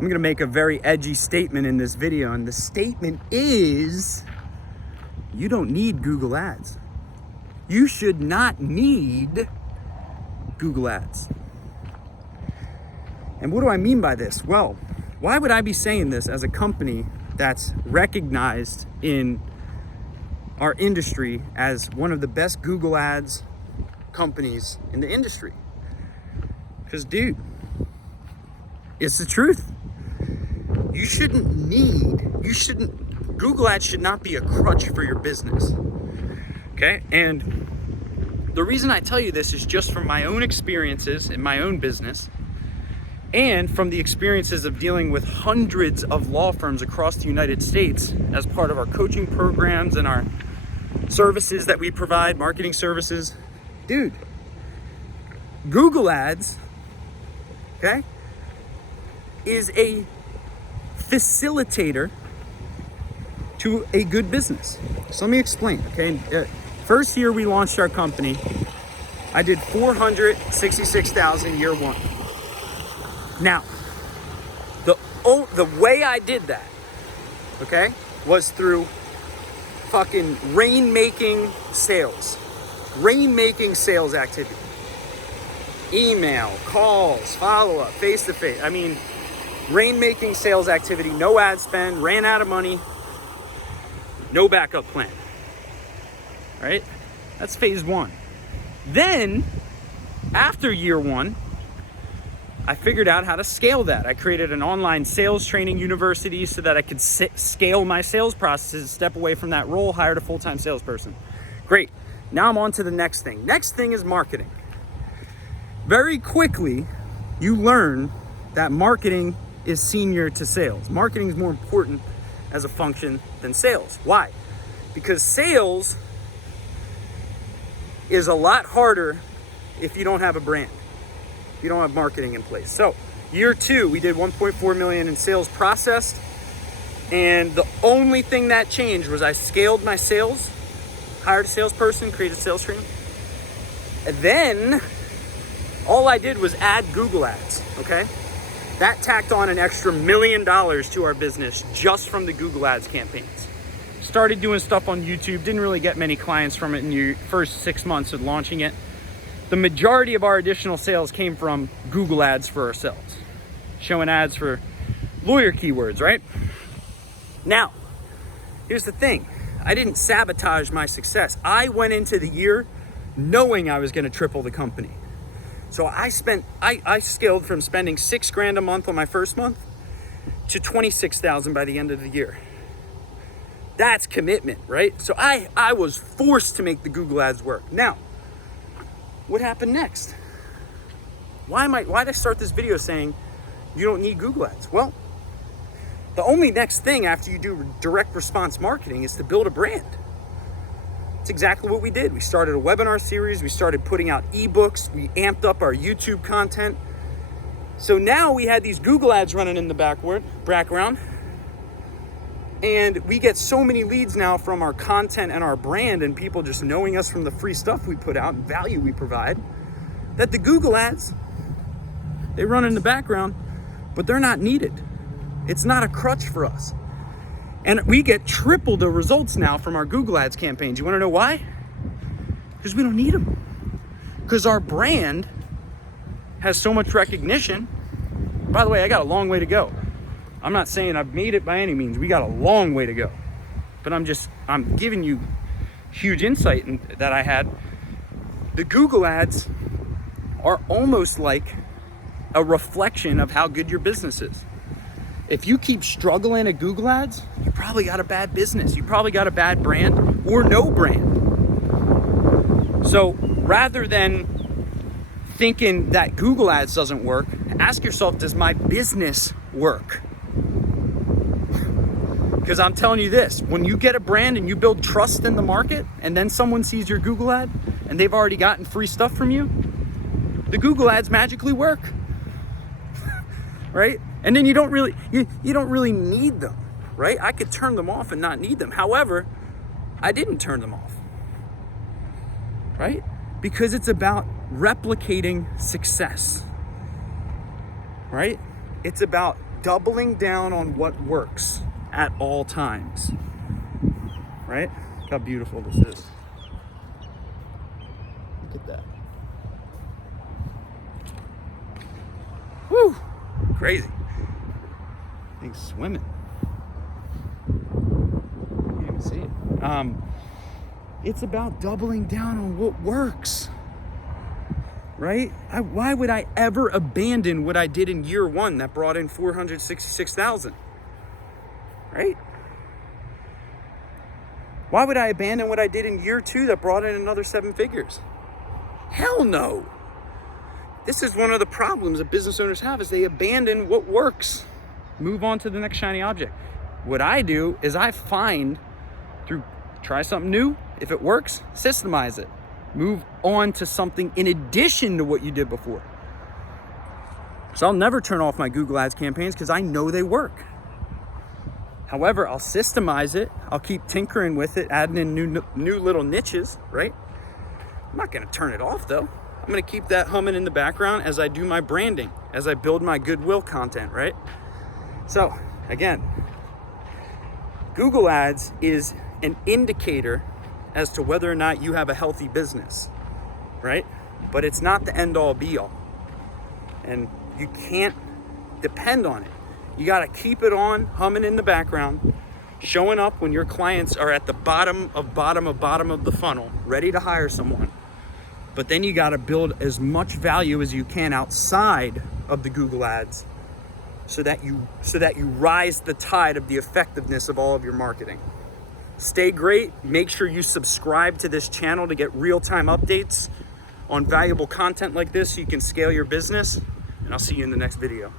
I'm gonna make a very edgy statement in this video, and the statement is, you don't need Google Ads. You should not need Google Ads. And what do I mean by this? Well, why would I be saying this as a company that's recognized in our industry as one of the best Google Ads companies in the industry? Because, dude, it's the truth. Google Ads should not be a crutch for your business. Okay? And the reason I tell you this is just from my own experiences in my own business, and from the experiences of dealing with hundreds of law firms across the United States as part of our coaching programs and our services that we provide, marketing services. Dude, Google Ads, okay, is a facilitator to a good business. So let me explain, okay? First year we launched our company, I did $466,000 year one. Now, the way I did that, okay, was through fucking rainmaking sales activity. Email, calls, follow-up, face-to-face. I mean, rainmaking sales activity, no ad spend, ran out of money, no backup plan, right? That's phase one. Then, after year one, I figured out how to scale that. I created an online sales training university so that I could scale my sales processes, step away from that role, hired a full-time salesperson. Great. Now I'm on to the next thing. Next thing is marketing. Very quickly, you learn that marketing is senior to sales. Marketing is more important as a function than sales. Why? Because sales is a lot harder if you don't have a brand. You don't have marketing in place. So year two, we did 1.4 million in sales processed. And the only thing that changed was I scaled my sales, hired a salesperson, created sales training. And then all I did was add Google Ads, okay? That tacked on an extra $1 million to our business just from the Google Ads campaigns. Started doing stuff on YouTube, didn't really get many clients from it in the first 6 months of launching it. The majority of our additional sales came from Google Ads for ourselves, showing ads for lawyer keywords, right? Now, here's the thing. I didn't sabotage my success. I went into the year knowing I was gonna triple the company. So I scaled from spending $6,000 a month on my first month to $26,000 by the end of the year. That's commitment, right? So I was forced to make the Google Ads work. Now, what happened next? Why'd I start this video saying you don't need Google Ads? Well, the only next thing after you do direct response marketing is to build a brand. It's exactly what we did. We started a webinar series. We started putting out ebooks. We amped up our YouTube content. So now we had these Google Ads running in the background. And we get so many leads now from our content and our brand and people just knowing us from the free stuff we put out and value we provide, that the Google Ads, they run in the background, but they're not needed. It's not a crutch for us. And we get triple the results now from our Google Ads campaigns. You wanna know why? Because we don't need them. Because our brand has so much recognition. By the way, I got a long way to go. I'm not saying I've made it by any means. We got a long way to go. But I'm giving you huge insight that I had. The Google Ads are almost like a reflection of how good your business is. If you keep struggling at Google Ads, you probably got a bad business. You probably got a bad brand or no brand. So rather than thinking that Google Ads doesn't work, ask yourself, does my business work? Because I'm telling you this, when you get a brand and you build trust in the market and then someone sees your Google ad and they've already gotten free stuff from you, the Google ads magically work, right? And then you don't really need them, right? I could turn them off and not need them. However, I didn't turn them off, right? Because it's about replicating success, right? It's about doubling down on what works at all times, right? Look how beautiful this is. Look at that. Woo, crazy. Thing's swimming. You can't even see it. It's about doubling down on what works, right? Why would I ever abandon what I did in year one that brought in $466,000, right? Why would I abandon what I did in year two that brought in another 7 figures? Hell no. This is one of the problems that business owners have, is they abandon what works, move on to the next shiny object. What I do is I find try something new. If it works, systemize it. Move on to something in addition to what you did before. So I'll never turn off my Google Ads campaigns because I know they work. However, I'll systemize it. I'll keep tinkering with it, adding in new little niches, right? I'm not gonna turn it off though. I'm gonna keep that humming in the background as I do my branding, as I build my goodwill content, right? So again, Google Ads is an indicator as to whether or not you have a healthy business, right? But it's not the end all be all. And you can't depend on it. You gotta keep it on, humming in the background, showing up when your clients are at the bottom of the funnel, ready to hire someone. But then you gotta build as much value as you can outside of the Google Ads so that you rise the tide of the effectiveness of all of your marketing. Stay great. Make sure you subscribe to this channel to get real-time updates on valuable content like this so you can scale your business. And I'll see you in the next video.